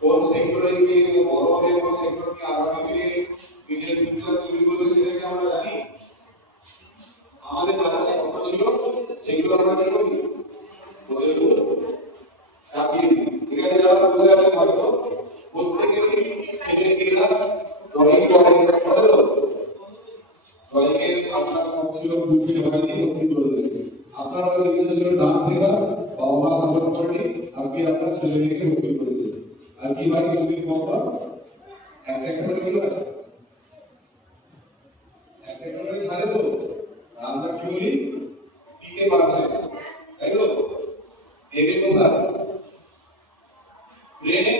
কোন সেক্টরে গিয়ে বড় হবে, কোন সেক্টরকে আগামী দিনে নিজের ফিউচার তৈরি করবে সেটাকে আমরা জানি। আমাদের যারা স্বপ্ন ছিল সেগুলো আমরা কি করি, ওদের উপর চাপিয়ে দিই। এখানে যারা বসে আছে হয়তো প্রত্যেকেরই ছেলেমেয়েরা ড্রয়িং করেন, ড্রয়িং এর আপনার শখ ছিল বুদ্ধি হয়নি, ভর্তি করে দেবেন। আপনার হয়তো ইচ্ছা ছিল ডান্স শেখা, বাবা মা সাপোর্ট করেনি, আপনি আপনার ছেলে মেয়েকে ভর্তি করে দেবেন। আর কি ভাই তুমি বাবা একটা করে কি হয়, একটা করে ছাড়ে তো আমরা কি বলি দিতে পারছে, তাই তো? একে কোথায় ব্রেনে,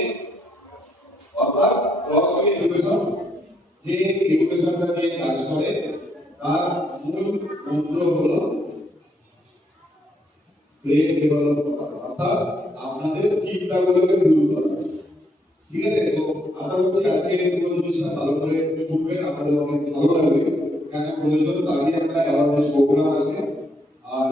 অর্থাৎ ক্রস এডুকেশন, যে এডুকেশনটা নিয়ে কাজ করে তার মূল মন্ত্র হলো ব্রেন ডেভেলপ করা, অর্থাৎ আপনাদের চিন্তাগুলোকে দূর করা। ঠিক আছে? তো আশা করছি আজকে পুরো জিনিসটা ভালো করে শুনবেন, আপনাদের অনেক ভালো লাগবে। কেন প্রয়োজন তারই একটা অ্যাওয়ারনেস প্রোগ্রাম আছে। আর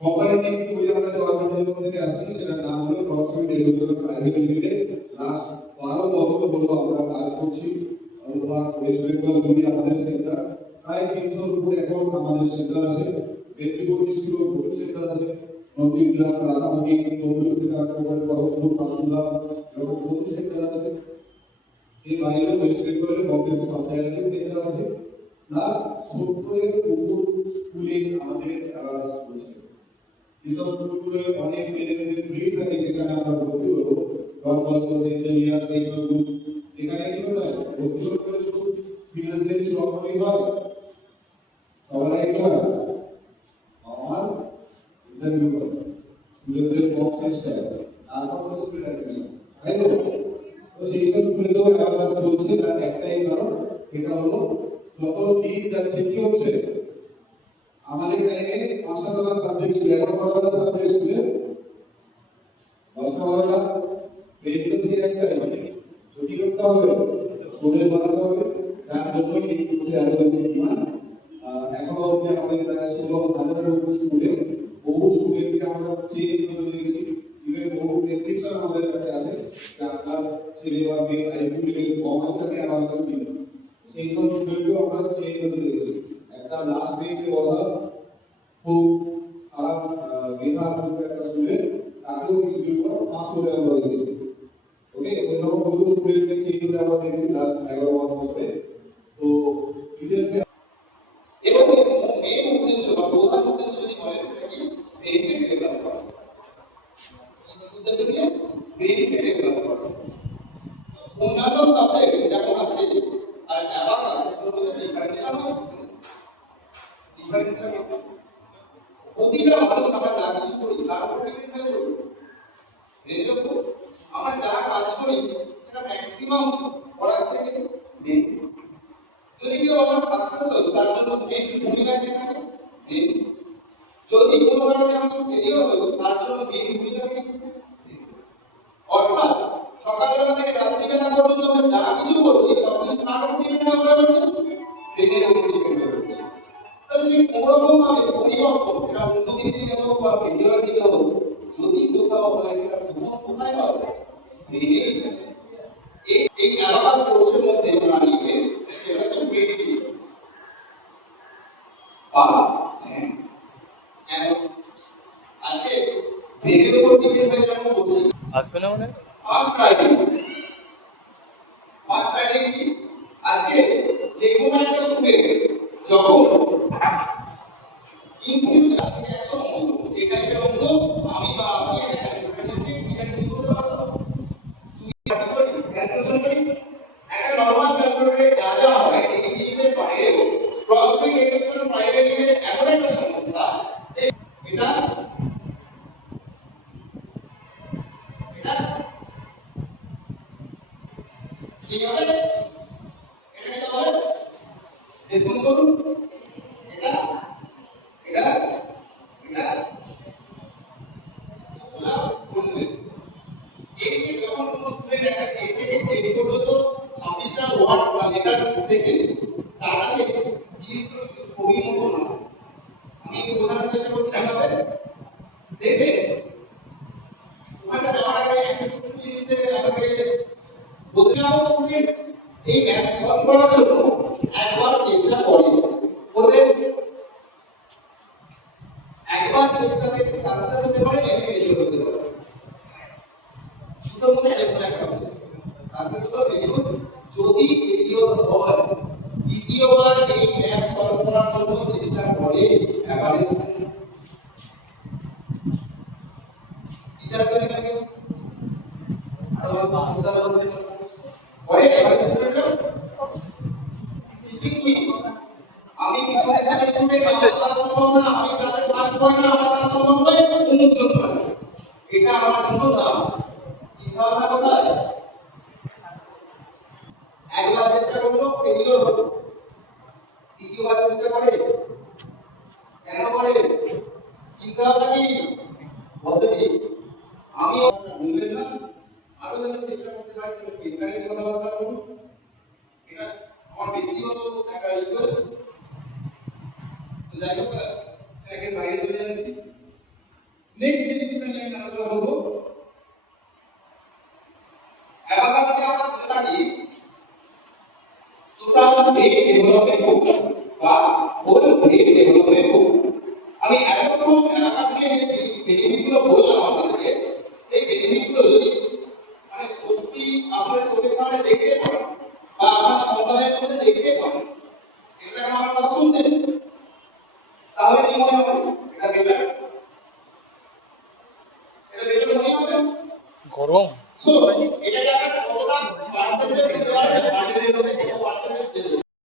কোম্পানিটিভ বই আমরা যে অর্গানাইজেশন থেকে আসছি সেটার নাম হলো CrossFit education private limited. Last 12 বছর হলো আমরা কাজ করছি। আমরা ওয়েস্ট বেঙ্গল জুড়ে আমাদের সেন্টার প্রায় 300 উপরে এখন আমাদের সেন্টার আছে। মেদিনীপুর ডিস্ট্রিক্টে বহু সেন্টার আছে, নন্দীগ্রাম, রানামণি, তমলুকদার, খড়গপুর, বাসুদা, এরকম বহু সেন্টার আছে। এই বাইরে ওয়েস্ট বেঙ্গলের কংগ্রেস সব জায়গাতে সেন্টার আছে। প্লাস 70 এর উপর স্কুলে আমাদের অ্যাওয়ারনেস করছে। এইসব স্কুলগুলো অনেক মেডিকেল ব্রিড থাকে যেখানে আমরা ভর্তি হবো, ডক্টর ইঞ্জিনিয়ার সেগুলো যেখানে কি হয় ভর্তি করে শুধু ফিনান্সিয়াল প্রবলেম হয়, সবাই কি হয় আমার ইন্টারভিউ করে স্টুডেন্টদের মক টেস্ট হয়, তারপর হসপিটাল অ্যাডমিশন, তাই তো? তো সেই সব স্কুলেও অ্যাওয়ারনেস চলছে। তার একটাই কারণ, এটা হলো যত দিন যাচ্ছে কি হচ্ছে, আমাদের টাইমে 5টা সাবজেক্ট ছিল, এখন 12টা সাবজেক্ট ছিল, 10টা 12টা বেরিয়েছে একটা ছুটি করতে হবে, স্কুলে বানাতে হবে। যার জন্য এই কোর্সে এত বেশি ডিমান্ড। এখনো অবধি আমাদের প্রায় 16,000 স্কুলে বহু স্টুডেন্টকে আমরা চেঞ্জ করে দিয়েছি। ইভেন বহু প্রেসক্রিপশন আমাদের কাছে আছে যে আপনার ছেলে বা মেয়ে আইকিউ লেভেল কম আছে তাকে অ্যাওয়ারনেস দিন, সেই সব স্টুডেন্টকেও আমরা চেঞ্জ করে দিয়েছি। একটা লাস্ট বেঞ্চে বসা খুব খারাপ মেধা একটা স্টুডেন্ট, তাকেও কিছুদিন পর পাস করে আমরা দিয়েছি। ওকে, এরকম বহু স্টুডেন্টকে চেঞ্জ করে আমরা দিয়েছি লাস্ট 11 মাস ধরে। তো ডিটেইলসে এবং মেন উদ্দেশ্য বা প্রধান উদ্দেশ্য যদি বলেন সেটা কি ব্রেইনকে ডেভেলপ করা। উদ্দেশ্য কি ব্রেইনকে ডেভেলপ করা। অন্যান্য সাবজেক্ট যেমন আছে আর অ্যাবাকাস এগুলো ডিফারেন্সিয়েশন হবে, ডিফারেন্সিয়েশন হবে। প্রতিটা মানুষ আমরা যা কিছু করি তার উপর ডিপেন্ড হয়ে করি। ব্রেনের উপর আমরা যা কাজ করি সেটা ম্যাক্সিমাম করাচ্ছে ব্রেন। যদি কেউ আমরা সাকসেস হই তার জন্য ব্রেন ভূমিকা কে থাকে, ব্রেন। যদি কোনো কারণে আমরা ফেলিওর হই তার জন্য ব্রেন ভূমিকা কে থাকে। অর্থাৎ সকালবেলা থেকে রাত্রিবেলা পর্যন্ত আমরা যা কিছু করছি সব কিছু কার উপর ডিপেন্ড হয়ে রয়েছে, ব্রেনের উপর ডিপেন্ড হয়ে রয়েছে। তাহলে যদি কোনোরকম ভাবে পরিবর্তন, সেটা উন্নতির দিকে হোক বা ফেলিওরের দিকে হোক, যদি কোথাও হয় সেটা কোথায় হবে, ব্রেনেই। এই অ্যাবাকাস কোর্সের মধ্যে ওরা নিবে সেটা হচ্ছে মেডিটেশন বা ধ্যান। আজকে ব্রেনের উপর ডিপেন্ড হয়ে যখন বলছি আসবে না মনে কি আজকে যে কোনো একটা স্টুডেন্ট যখন ইনফিউজ আছে একশো অঙ্ক, যে টাইপের অঙ্ক আমি বা আপনি একটা ক্যালকুলেটর করতে পারবো, ক্যালকুলেশন করি একটা নরমাল ক্যালকুলেটরে যা যা হয় এই জিনিসের বাইরেও ক্রসফিট এডুকেশন প্রাইভেট লিমিটেড এমন একটা সংস্থা যে এটা কি হবে, এটা কি হবে রেসপন্স করুন, এটা এটা এটা তোলা বলবে। এই যে যখন কোনো স্টুডেন্ট একটা এ থেকে চেক করলো তো 26টা ওয়ার্ড বা লেটার সেকেন্ড, তার কাছে জিনিসগুলো ছবি মতো না। আমি একটু বোঝানোর চেষ্টা করছি কিভাবে দেখবে। ওখানে যাওয়ার আগে একটা ছোট্ট জিনিসটাকে আমাকে বলতে হবে স্টুডেন্ট এই ম্যাথ সলভ করার জন্য একবার চেষ্টা করে বলে একবার চেষ্টাতে সাকসেস হতে পারে মেবি ফেলিওর হতে পারে দুটোর মধ্যে যে কোনো একটা হবে সাকসেস বা ফেলিওর যদি ফেলিওর হয় দ্বিতীয়বার এই ম্যাথ সলভ করার জন্য চেষ্টা করে এভারেজ টিচার করে নাকি আর বুঝতে পারবে পরে এভারেজ স্টুডেন্টরা কি আমি পিছনে সাথে স্টুডেন্ট আমার সম্ভব না আমি ক্লাসে পাস করি না আমার সম্ভব নয় অমুক জন্য এটা আমার জন্য না চিন্তাভাবনা কোথায় একবার চেষ্টা করলো ফেলিওর হলো দ্বিতীয়বার চেষ্টা করে কেন করে চিন্তাভাবনা কি পজিটিভ আমিও বলবেন না আরো যাতে চেষ্টা করতে পারি এনকারেজ কথাবার্তা করুন এটা আমার ব্যক্তিগত একটা রিকোয়েস্ট তো যাই হোক ট্র্যাকের বাইরে চলে যাচ্ছি নেক্সট যে জিনিসটা নিয়ে আমি আলোচনা করবো